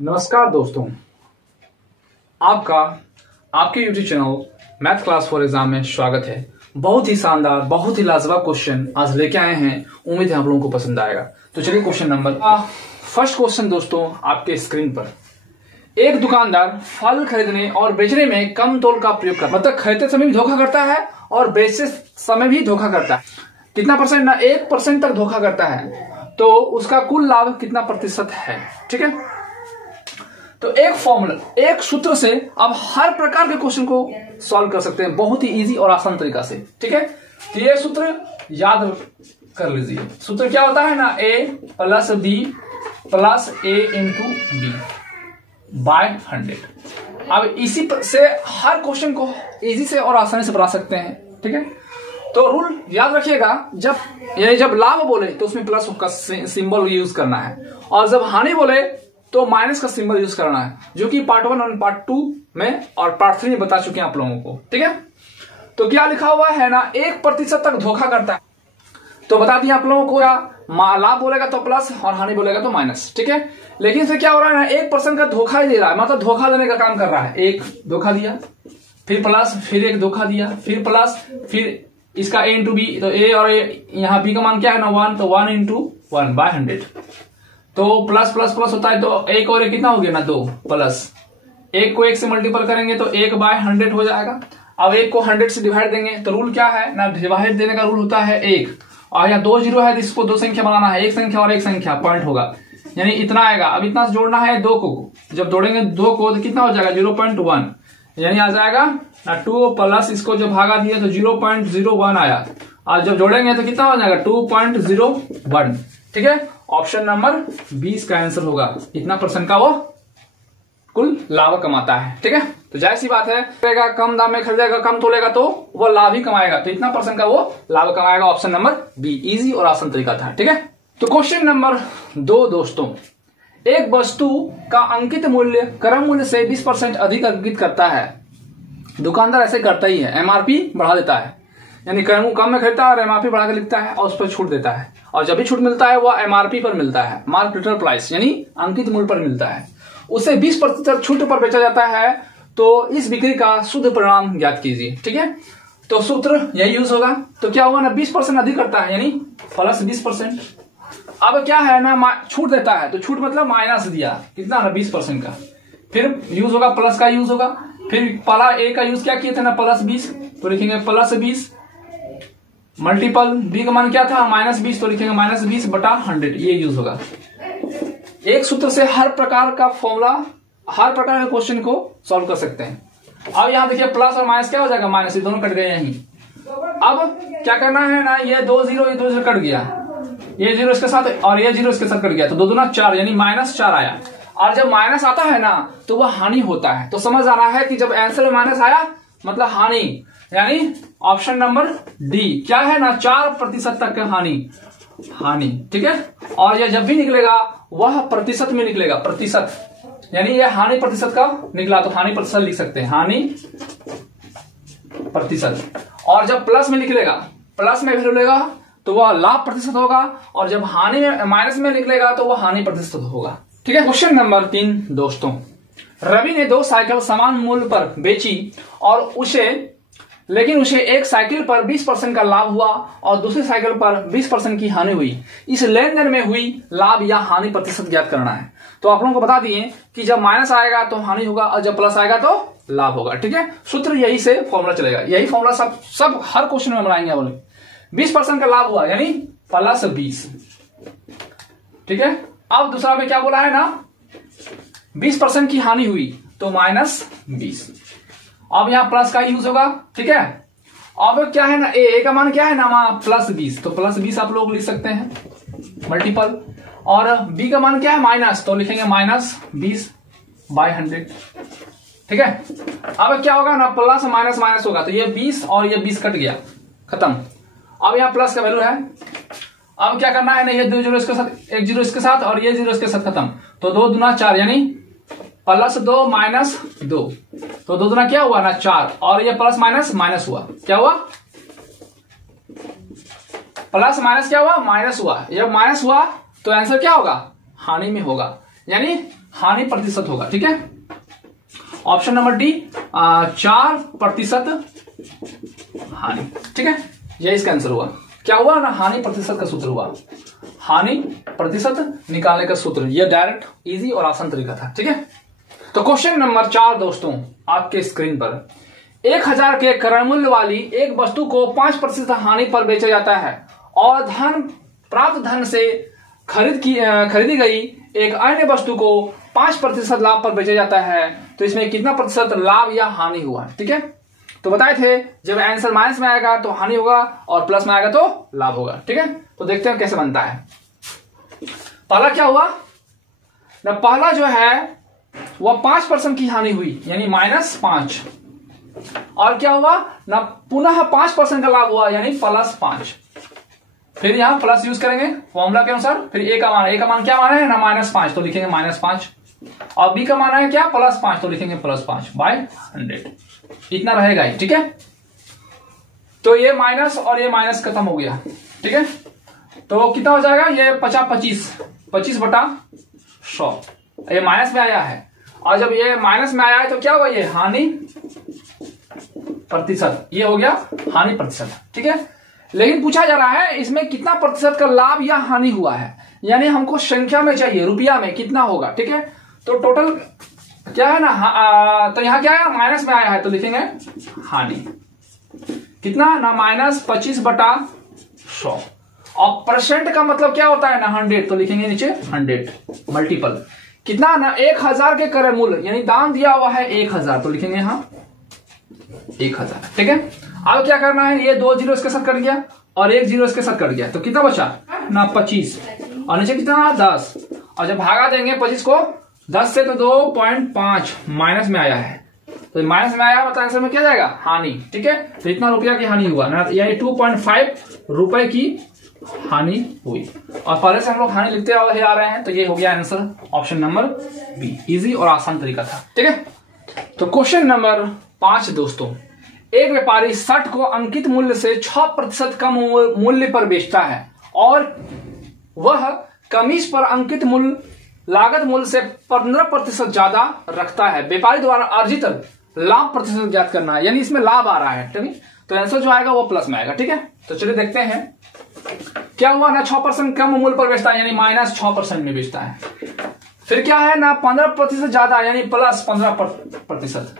नमस्कार दोस्तों, आपका आपके YouTube channel math class for exam में स्वागत है। बहुत ही शानदार, बहुत ही लाजवाब क्वेश्चन आज लेके आए हैं। उम्मीद है आप लोगों को पसंद आएगा। तो चलिए क्वेश्चन नंबर फर्स्ट क्वेश्चन दोस्तों आपके स्क्रीन पर। एक दुकानदार फल खरीदने और बेचने में कम तोल का प्रयोग करता है, मतलब खरीदते समय भी धोखा करता है और बेचते समय भी धोखा करता है। कितना परसेंट ना 1% तक धोखा करता है, तो उसका कुल लाभ कितना प्रतिशत है। ठीक है, तो एक फॉर्मूला, एक सूत्र से आप हर प्रकार के क्वेश्चन को सॉल्व कर सकते हैं बहुत ही इजी और आसान तरीका से। ठीक है, तो ये सूत्र याद कर लीजिए। सूत्र क्या होता है ना, a plus b plus a into B by 100। अब इसी से हर क्वेश्चन को इजी से और आसानी से बना सकते हैं। ठीक है, तो रूल याद रखिएगा, जब लाभ बोले तो उसमें प्लस का सिंबल यूज करना है, और जब हानि बोले तो माइनस का सिंबल यूज करना है, जो कि पार्ट 1 और पार्ट 2 में और पार्ट 3 में बता चुके हैं आप लोगों को। ठीक है, तो क्या लिखा हुआ है ना, 1% तक धोखा करता है। तो बता दिया आप लोगों को, या लाभ बोलेगा तो प्लस और हानि बोलेगा तो माइनस। ठीक है, लेकिन इससे क्या हो रहा है ना, 1% का धोखा ही दे रहा है, मतलब धोखा देने का काम कर रहा है। एक धोखा दिया, फिर प्लस, फिर एक धोखा दिया, फिर प्लस, फिर इसका a इंटू बी, तो a और यहाँ b का मान क्या है ना 1, तो 1 इंटू 1 बाय 100। तो प्लस प्लस प्लस होता है, तो एक और एक कितना हो गया ना 2, प्लस एक को एक से मल्टीपल करेंगे तो 1 बाय 100 हो जाएगा। अब एक को 100 से डिवाइड देंगे, तो रूल क्या है ना, डिवाइड देने का रूल होता है 1, और यहाँ 2 जीरो है तो इसको 2 संख्या बनाना है, एक संख्या और एक संख्या पॉइंट होगा, यानी इतना आएगा। अब इतना से जोड़ना है 2 को, जब जोड़ेंगे 2 को तो कितना हो जाएगा 0.1, यानी आ जाएगा ना 2 प्लस इसको जब भागा दिया तो 0.01 आया, और जब जोड़ेंगे तो कितना हो जाएगा 2.01। ठीक है, ऑप्शन नंबर 20 का आंसर होगा। इतना परसेंट का वो कुल लाभ कमाता है। ठीक है, तो जाहिर सी बात है, कम दाम में खरीदेगा, कम तोलेगा तो वो लाभ ही कमाएगा, तो इतना परसेंट का वो लाभ कमाएगा। ऑप्शन नंबर बी इजी और आसान तरीका था। ठीक है, तो क्वेश्चन नंबर 2 दोस्तों, एक वस्तु का अंकित मूल्य क्रय मूल्य से 20% अधिक अंकित करता है। दुकानदार ऐसे करता ही है, एमआरपी बढ़ा देता है, यानी क्रय कम में खरीदता है और एमआरपी बढ़ा के लिखता है और उस पर छूट देता है, और जब भी छूट मिलता है वह एमआरपी पर मिलता है, मार्क रिटेल प्राइस यानी अंकित मूल्य पर मिलता है, उसे 20% छूट पर बेचा जाता है। तो इस बिक्री का शुद्ध परिणाम ज्ञात कीजिए। ठीक है, तो सूत्र यही यूज होगा। तो क्या होगा ना, 20% अधिक करता है यानी प्लस 20%। अब क्या है ना, छूट देता है, तो छूट मतलब माइनस दिया, कितना ना 20% का, फिर यूज होगा प्लस का यूज होगा, फिर पहला ए का यूज क्या किए थे ना प्लस 20, तो लिखेंगे प्लस 20 मल्टीपल बी का मान क्या था -20, तो लिखेंगे -20 बटा 100, ये यूज होगा। एक सूत्र से हर प्रकार का फॉर्मूला, हर प्रकार के क्वेश्चन को सॉल्व कर सकते हैं। अब यहां देखिए प्लस और माइनस क्या हो जाएगा, माइनस, ये दोनों कट गए यहीं। अब क्या करना है ना, ये 2 जीरो, ये 2 जीरो कट गया, ये 0 इसके साथ और ये 0 इसके साथ कट गया, तो 2 दूना 4 यानी -4 आया। और जब माइनस आता है ना तो वह हानि होता है। तो समझ आना है कि जब आंसर में माइनस आया मतलब हानि, यानी ऑप्शन नंबर डी क्या है ना, 4% तक का हानि। ठीक है, और यह जब भी निकलेगा वह प्रतिशत में निकलेगा, प्रतिशत, यानी यह हानि प्रतिशत का निकला तो हानि प्रतिशत लिख सकते हैं, हानि प्रतिशत। और जब प्लस में निकलेगा, प्लस में वैल्यू लेगा तो वह लाभ प्रतिशत होगा, और जब हानि में माइनस में निकलेगा तो वह हानि प्रतिशत होगा। ठीक है, क्वेश्चन नंबर 3 दोस्तों, रवि ने 2 साइकिल समान मूल्य पर बेची और लेकिन उसे एक साइकिल पर 20% का लाभ हुआ और दूसरी साइकिल पर 20% की हानि हुई। इस लेन देन में हुई लाभ या हानि प्रतिशत ज्ञात करना है। तो आप लोगों को बता दिए कि जब माइनस आएगा तो हानि होगा और जब प्लस आएगा तो लाभ होगा। ठीक है, सूत्र यही से फॉर्मूला चलेगा, यही फॉर्मूला सब हर क्वेश्चन में बनाएंगे। बोले 20% का लाभ हुआ यानी प्लस 20। ठीक है, अब दूसरा में क्या बोला है ना, 20% की हानि हुई तो -20। अब यहां प्लस का यूज होगा। ठीक है, अब क्या है ना, ए का मान क्या है ना +20, तो +20 आप लोग लिख सकते हैं मल्टीपल, और बी का मान क्या है माइनस, तो लिखेंगे -20 बाय 100। ठीक है, अब क्या होगा ना, प्लस माइनस माइनस होगा, तो ये 20 और ये 20 कट गया, खत्म। अब यहाँ प्लस का वैल्यू है। अब क्या करना है ना, ये 2 जीरो इसके साथ, 1 जीरो इसके साथ और ये 0 इसके साथ खत्म, तो 2 दूना 4 यानी +2 -2, तो 2 दूना क्या हुआ ना 4, और ये प्लस माइनस माइनस हुआ, क्या हुआ प्लस माइनस क्या हुआ माइनस हुआ। जब माइनस हुआ तो आंसर क्या होगा, हानि में होगा, यानी हानि प्रतिशत होगा। ठीक है, ऑप्शन नंबर डी 4% हानि। ठीक है, यह इसका आंसर हुआ। क्या हुआ ना, हानि प्रतिशत का सूत्र हुआ, हानि प्रतिशत निकालने का सूत्र। यह डायरेक्ट इजी और आसान तरीका था। ठीक है, तो क्वेश्चन नंबर 4 दोस्तों आपके स्क्रीन पर, 1000 के क्रय मूल्य वाली एक वस्तु को 5% हानि पर बेचा जाता है और प्राप्त धन से खरीदी गई एक अन्य वस्तु को 5% लाभ पर बेचा जाता है, तो इसमें कितना प्रतिशत लाभ या हानि हुआ। ठीक है, तो बताए थे जब आंसर माइनस में आएगा तो हानि होगा और प्लस में आएगा तो लाभ होगा। ठीक है, तो देखते हैं कैसे बनता है। पहला क्या हुआ ना, पहला जो है वह 5% की हानि हुई यानी -5, और क्या हुआ ना, पुनः 5% का लाभ हुआ यानी +5। फिर यहां प्लस यूज करेंगे फॉर्मूला के अनुसार। फिर ए का मान क्या माना है ना, -5, तो लिखेंगे -5, और बी का माना है क्या, +5, तो लिखेंगे +5/100। इतना रहेगा ही। ठीक है, तो ये माइनस और ये माइनस खत्म हो गया। ठीक है, तो कितना हो जाएगा, ये 25/100। ये माइनस में आया है, और जब ये माइनस में आया है तो क्या होगा, ये हानि प्रतिशत, ये हो गया हानि प्रतिशत। ठीक है, लेकिन पूछा जा रहा है इसमें कितना प्रतिशत का लाभ या हानि हुआ है, यानी हमको संख्या में चाहिए, रुपया में कितना होगा। ठीक है, तो टोटल क्या है ना, तो यहां क्या है, माइनस में आया है तो लिखेंगे हानि कितना ना, -25/100। और परसेंट का मतलब क्या होता है ना, 100, तो लिखेंगे नीचे 100 मल्टीपल कितना ना, 1000 के क्रय मूल्य यानी दाम दिया हुआ है 1000, तो लिखेंगे यहां 1000। ठीक है, अब क्या करना है, ये 2 जीरो इसके साथ कट गया और 1 जीरो इसके साथ कट गया, तो कितना बचा ना, 25, और नीचे कितना 10, और जब भागा देंगे 25 को 10 से तो 2.5 माइनस में आया है, तो माइनस में आया मतलब आंसर में क्या जाएगा, हानि। ठीक है, तो इतना रुपया की हानि हुआ ना, यानी 2.5 रुपए की हानि हुई, और पहले से हम लोग हानि लिखते हुए आ रहे हैं, तो ये हो गया answer option number B. Easy और आसान तरीका था। ठीक है, तो क्वेश्चन नंबर 5 दोस्तों, एक व्यापारी 60 को अंकित मूल्य से 6% कम मूल्य पर बेचता है और वह कमीज पर अंकित मूल्य लागत मूल्य से 15% ज्यादा रखता है। व्यापारी द्वारा अर्जित लाभ प्रतिशत ज्ञात करना है, यानी इसमें लाभ आ रहा है। ठीक है, तो आंसर जो आएगा वो प्लस में आएगा। ठीक है, तो चलिए देखते हैं क्या हुआ ना, 6% कम मूल्य पर बेचता है यानी -6% में बेचता है। फिर क्या है ना, 15% ज्यादा यानी +15%।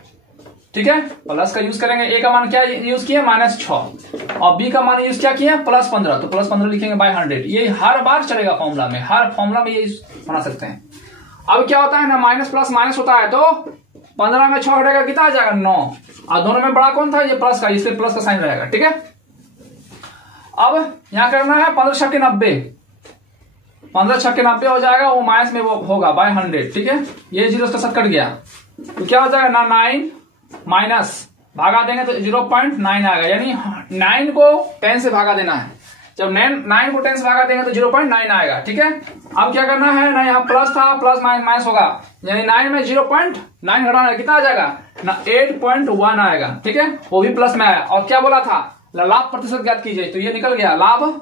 ठीक है, प्लस का यूज करेंगे। ए का मान क्या यूज किया, -6, और बी का मान यूज क्या किया, +15, तो +15 लिखेंगे /100। ये हर बार चलेगा फॉर्मूला में, हर फॉर्मूला में ये बना सकते हैं। अब क्या होता है ना, माइनस प्लस माइनस होता है, तो 15 में 6 हटेगा कितना आ जाएगा, 9, और दोनों में बड़ा कौन था, ये प्लस का, इसलिए प्लस का साइन रहेगा। ठीक है, अब यहां करना है 15×6 = 90, 15×6 = 90 हो जाएगा, वो माइनस में वो होगा /100। ठीक है, ये जीरो के साथ कट गया, तो क्या हो जाएगा ना, 9 माइनस भागा देंगे तो 0.9 आएगा, यानी 9 को 10 से भागा देना है। जब 9 को 10 से भागा देंगे तो 0.9 आएगा। ठीक है, अब क्या करना है ना, यहाँ प्लस था, प्लस माइनस होगा, यानी 9 में 0.9 घटाना, कितना आ जाएगा ना, 8.1 आएगा। ठीक है, वो भी प्लस में आया, और क्या बोला था, लाभ प्रतिशत ज्ञात कीजिए, तो ये निकल गया लाभ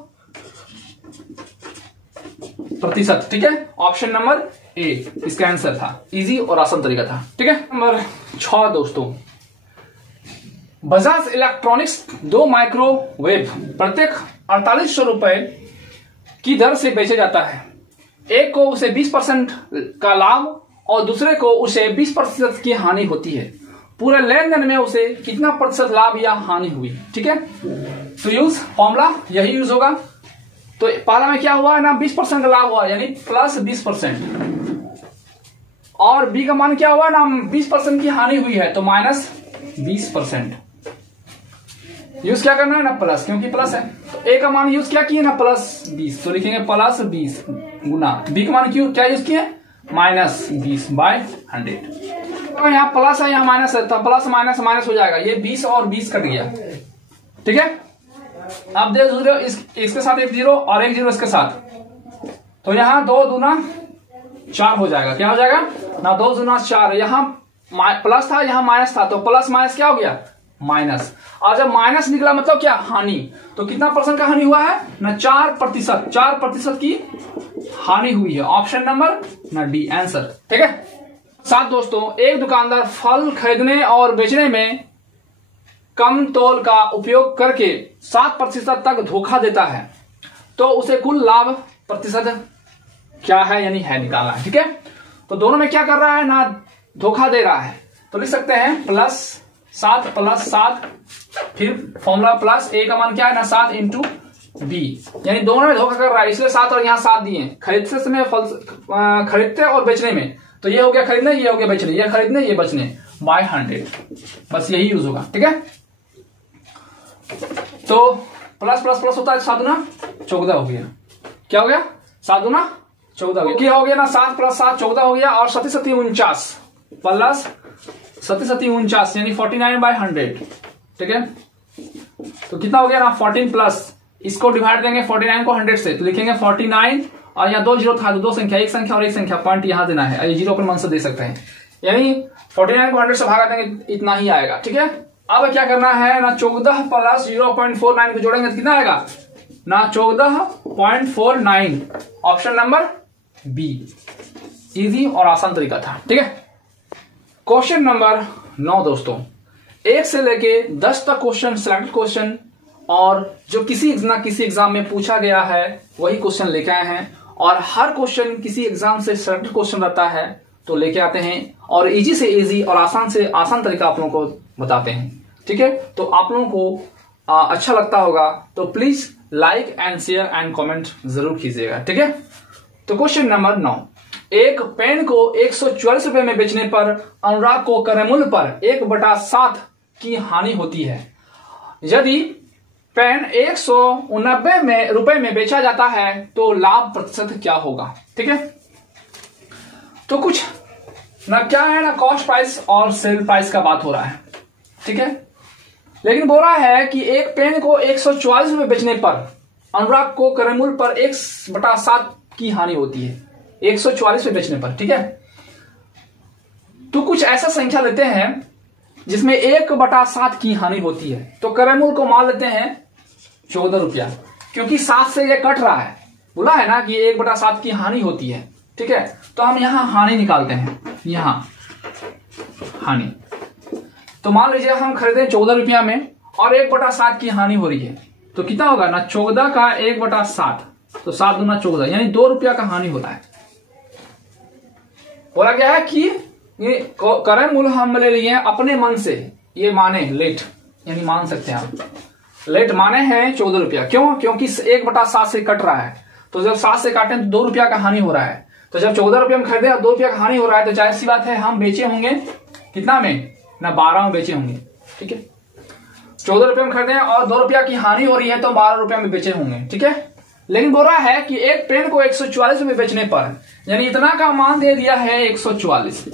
प्रतिशत। ठीक है, ऑप्शन नंबर ए इसका आंसर था। इजी और आसान तरीका था। ठीक है, नंबर 6 दोस्तों, बजाज इलेक्ट्रॉनिक्स 2 माइक्रोवेव प्रत्येक 4800 रुपए की दर से बेचा जाता है। एक को उसे 20% का लाभ और दूसरे को उसे 20% की हानि होती है। पूरे लेन देन में उसे कितना प्रतिशत लाभ या हानि हुई। ठीक है, तो यूज फॉर्मूला यही यूज होगा। तो पहला में क्या हुआ है ना, 20% का लाभ हुआ यानी +20%, और बी का मान क्या हुआ ना, 20% की हानि हुई है तो -20%। यूज क्या करना है ना, प्लस, क्योंकि प्लस है। तो ए का मान यूज क्या किए ना, +20, तो लिखेंगे +20 गुना, बी का मान क्यों क्या यूज किए, -20/100। तो यहाँ प्लस है, यहाँ माइनस है, तो प्लस माइनस माइनस हो जाएगा, ये 20 और 20 कट गया। ठीक है, अब दे जीरो इसके साथ 1 0 और 1 0 इसके साथ, तो यहाँ 2 दूना 4 हो जाएगा। क्या हो जाएगा ना, 2 दूना 4, यहाँ प्लस था यहाँ माइनस था, तो प्लस माइनस क्या हो गया माइनस, और जब माइनस निकला मतलब क्या, हानि। तो कितना परसेंट का हानि हुआ है ना, 4%, 4% की हानि हुई है। ऑप्शन नंबर ना डी आंसर, ठीक है। साथ दोस्तों, एक दुकानदार फल खरीदने और बेचने में कम तौल का उपयोग करके 7% तक धोखा देता है, तो उसे कुल लाभ प्रतिशत क्या है, यानी है निकालना है, ठीक है। तो दोनों में क्या कर रहा है ना, धोखा दे रहा है। तो लिख सकते हैं +7, फिर फॉर्मूला प्लस ए का मान क्या है ना 7 इंटू बी, यानी दोनों में धोखा कर रहा है, इसलिए 7 और यहाँ 7 दिए। खरीदते समय फल खरीदते और बेचने में, तो ये हो गया खरीदने, ये हो गया बेचने, ये खरीदने ये बेचने, बाय 100, बस यही यूज होगा, ठीक है। तो प्लस प्लस प्लस होता है 7 गुना 14 हो गया, क्या हो गया 7 गुना 14 हो गया, क्या हो गया ना 7 + 7 14 हो गया, और 7 7 49 प्लस 7 7 49 यानी 49/100, ठीक है। तो कितना हो गया ना 14 प्लस, इसको डिवाइड देंगे 49 को 100 से, तो लिखेंगे 49, और यहाँ 2 जीरो था तो 2 संख्या, एक संख्या और एक संख्या, पॉइंट यहां देना है, ये जीरो अपने मन से दे सकते हैं, यानी 49 को 100 से भागा देंगे, इतना ही आएगा, ठीक है। अब क्या करना है ना 14 प्लस 0.49 को जोड़ेंगे तो कितना आएगा ना 14.49, ऑप्शन नंबर बी, इजी और आसान तरीका था, ठीक है। क्वेश्चन नंबर 9 दोस्तों, 1 से लेके 10 तक क्वेश्चन, सिलेक्टेड क्वेश्चन, और जो किसी ना किसी एग्जाम में पूछा गया है वही क्वेश्चन लेके आए हैं, और हर क्वेश्चन किसी एग्जाम से सिलेक्टेड क्वेश्चन रहता है तो लेके आते हैं, और इजी से इजी और आसान से आसान तरीका आप लोगों को बताते हैं, ठीक है। तो आप लोगों को अच्छा लगता होगा तो please like and share and comment जरूर कीजिएगा, ठीक है। तो क्वेश्चन नंबर 9, एक पेन को 144 रुपए में बेचने पर अनुराग को क्रय मूल्य पर 1/7 की हानि होती है। यदि पेन 189 रुपए में बेचा जाता है तो लाभ प्रतिशत क्या होगा, ठीक है। तो कुछ ना क्या है ना कॉस्ट प्राइस और सेल प्राइस का बात हो रहा है, ठीक है। लेकिन बोल रहा है कि एक पेन को 144 रुपए बेचने पर अनुराग को क्रय मूल्य पर 1/7 की हानि होती है, 144 रुपए बेचने पर, ठीक है। तो कुछ ऐसा संख्या लेते हैं जिसमें 1/7 की हानि होती है, तो क्रय मूल्य को मान लेते हैं 14 रुपया, क्योंकि 7 से ये कट रहा है, बोला है ना कि 1/7 की हानि होती है, ठीक है। तो हम यहां हानि निकालते हैं, यहां हानि, तो मान लीजिए हम खरीदे 14 रुपया में और 1/7 की हानि हो रही है, तो कितना होगा ना 14 का 1/7, तो 7 दूना 14, यानी 2 रुपया का हानि होता है। बोला गया है कि ये क्रय मूल्य हम ले लिए हैं अपने मन से, ये माने लेट, यानी मान सकते हैं आप लेट माने हैं 14 रुपया, क्यों, क्योंकि 1/7 से कट रहा है, तो जब 7 से काटें तो 2 रुपया का हानि हो रहा है, तो जब 14 रुपया में खरीदे और 2 रुपया का हानि हो रहा है, तो जाहिर सी बात है हम बेचे होंगे कितना में ना 12 में बेचे होंगे, ठीक है। 14 रुपये में खरीदे और 2 रुपया की हानि हो रही है तो 12 रुपया में बेचे होंगे, ठीक है। लेकिन बोल रहा है कि एक पेन को 144 में बेचने पर, यानी इतना का मान दे दिया है 144,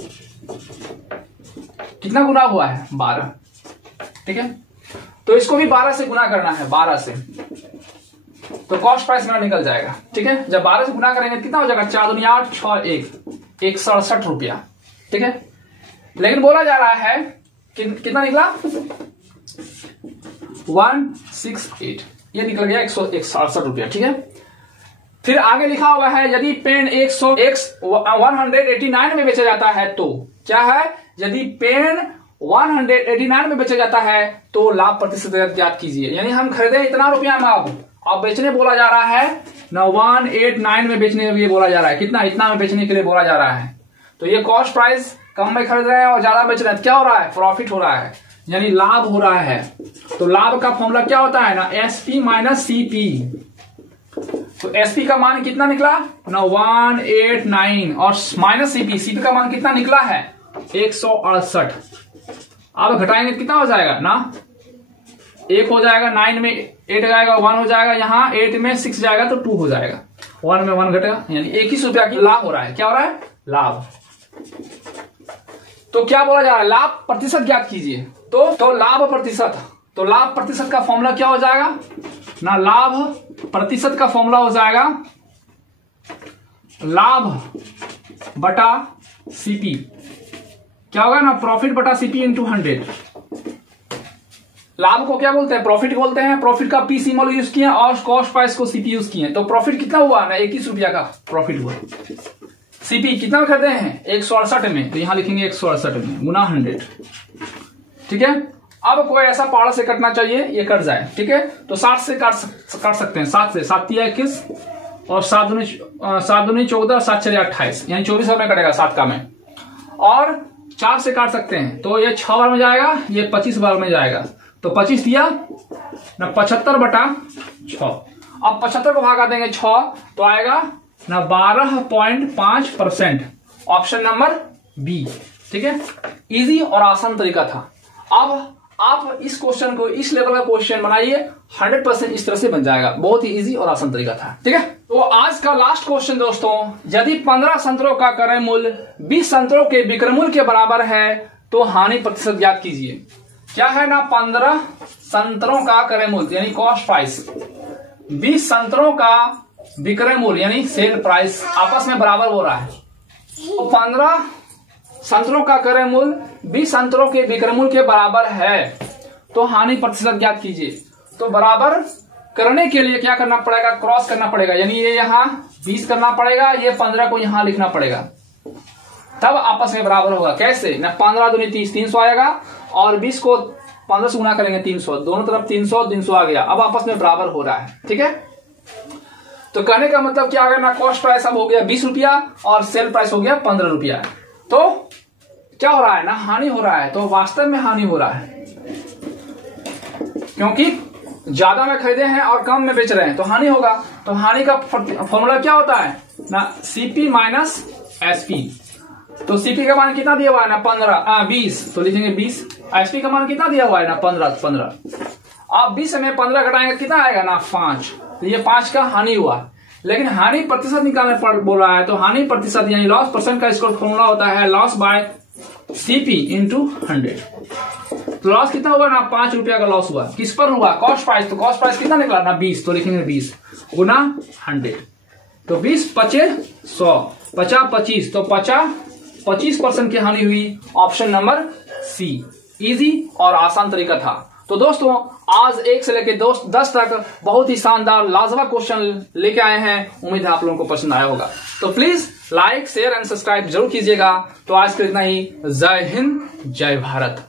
कितना गुना हुआ है 12, ठीक है। तो इसको भी 12 से गुना करना है, 12 से, तो कॉस्ट प्राइस मेरा निकल जाएगा, ठीक है। जब 12 से गुना करेंगे कितना हो जाएगा 4 दूनी 8 6 1 167 रुपया, ठीक है। लेकिन बोला जा रहा है कि कितना निकला 168, ये निकल गया 167 रुपया, ठीक है। फिर आगे लिखा हुआ है यदि पेन 189 में बेचा जाता है तो क्या है, यदि पेन 189 में बेचा जाता है तो लाभ प्रतिशत ज्ञात कीजिए, यानी हम खरीदे इतना रुपया में, अब बेचने बोला जा रहा है ना 189 में बेचने के लिए बोला जा रहा है, कितना इतना में बेचने के लिए बोला जा रहा है, तो ये कॉस्ट प्राइस कम में खरीद रहे हैं और ज्यादा बेच रहे हैं, क्या हो रहा है प्रॉफिट हो रहा है, यानी लाभ हो रहा है। तो लाभ का फॉर्मूला क्या होता है ना एसपी माइनस सीपी, तो एसपी का मान कितना निकला ना 189 और माइनस सीपी, सीपी का मान कितना निकला है 168। अब घटाएंगे कितना हो जाएगा ना 1 हो जाएगा, 9 में 8 जाएगा, 1 हो जाएगा, यहाँ 8 में 6 जाएगा तो 2 हो जाएगा, 1 में 1 घटेगा, यानी 21 रुपया की लाभ हो रहा है, क्या हो रहा है लाभ। तो क्या बोला जा रहा है लाभ प्रतिशत ज्ञात कीजिए, तो लाभ प्रतिशत, तो लाभ प्रतिशत का फॉर्मूला क्या हो जाएगा ना लाभ प्रतिशत का फॉर्मूला हो जाएगा लाभ बटा सीपी, क्या होगा ना प्रॉफिट बटा सीपी इंटू 100, लाभ को क्या बोलते हैं? प्रॉफिट बोलते हैं। प्रॉफिट का पी सिंबल यूज किए और कॉस्ट प्राइस को सीपी यूज किए। तो प्रॉफिट कितना हुआ ना? 21 रुपया का प्रॉफिट हुआ। सीपी कितना खरीदे हैं? 168 में, तो यहां लिखेंगे 168 में गुना 100। ठीक है, अब कोई ऐसा पहाड़ से कटना चाहिए ये कट जाए। ठीक है, तो 60 से काट सकते हैं। 7 से, 7 तिया 21 और 7 दूनी 14, 7 चले 28, यानी 24 में कटेगा 7 का में। और 4 से काट सकते हैं, तो ये 6 बार में जाएगा, ये 25 बार में जाएगा। तो 25 दिया ना 75/6। अब 75 को भागा देंगे 6 तो आएगा ना 12.5%। Option number B. ठीक है, इजी और आसान तरीका था। अब आप इस क्वेश्चन को, इस लेवल का क्वेश्चन बनाइए, 100% इस तरह से बन जाएगा। बहुत ही इजी और आसान तरीका था। ठीक है, तो आज का लास्ट क्वेश्चन दोस्तों, यदि 15 संतरों का क्रय मूल्य 20 संतरों के विक्रय मूल्य के बराबर है तो हानि प्रतिशत ज्ञात कीजिए। क्या है ना? 15 संतरों का क्रय मूल्य यानी कॉस्ट प्राइस, 20 संतरों का विक्रय मूल्य यानी सेल प्राइस आपस में बराबर हो रहा है। तो 15 संतरों का क्रय मूल्य 20 संतरों के विक्रय मूल्य के बराबर है तो हानि प्रतिशत ज्ञात कीजिए। तो बराबर करने के लिए क्या करना पड़ेगा? क्रॉस करना पड़ेगा, यानी ये यहाँ 20 करना पड़ेगा, ये 15 को यहां लिखना पड़ेगा, तब आपस में बराबर होगा। कैसे ना? 15 दूनी 30, 300 आएगा, और 20 को 15 से गुना करेंगे 300, दोनों तरफ 300, 300 आ गया। अब आपस में बराबर हो रहा है। ठीक है, तो कहने का मतलब क्या होगा ना? कॉस्ट प्राइस अब हो गया 20 रुपया और सेल प्राइस हो गया 15 रुपया। तो क्या हो रहा है ना? हानि हो रहा है। तो वास्तव में हानि हो रहा है, क्योंकि ज्यादा में खरीदे हैं और कम में बेच रहे हैं, तो हानि होगा। तो हानि का फॉर्मूला क्या होता है ना? CP minus SP. तो सीपी का मान कितना दिया हुआ है ना? 20, तो लिखेंगे 20। एसपी का मान कितना दिया हुआ है ना? 15। आप 20 में 15 घटाएंगे कितना आएगा ना? 5। तो ये 5 का हानि हुआ। लेकिन हानि प्रतिशत निकालने पर बोल रहा है, तो हानि प्रतिशत यानी लॉस परसेंट का इसका फॉर्मूला होता है लॉस बाय सीपी इंटू 100। तो लॉस कितना हुआ ना? 5 रुपया का लॉस हुआ। किस पर हुआ? Cost price. तो कॉस्ट प्राइस कितना निकला ना? 20, तो लिखेंगे 20 गुना 100। तो 20 पचे 100, 50 25, तो 25% की हानि हुई। Option number C. इजी और आसान तरीका था। तो दोस्तों आज 1 से लेकर 10 तक बहुत ही शानदार लाजवाब क्वेश्चन लेके आए हैं। उम्मीद है आप लोगों को पसंद आया होगा। तो please like, share and subscribe जरूर कीजिएगा। तो आज के इतना ही। जय हिंद, जय भारत।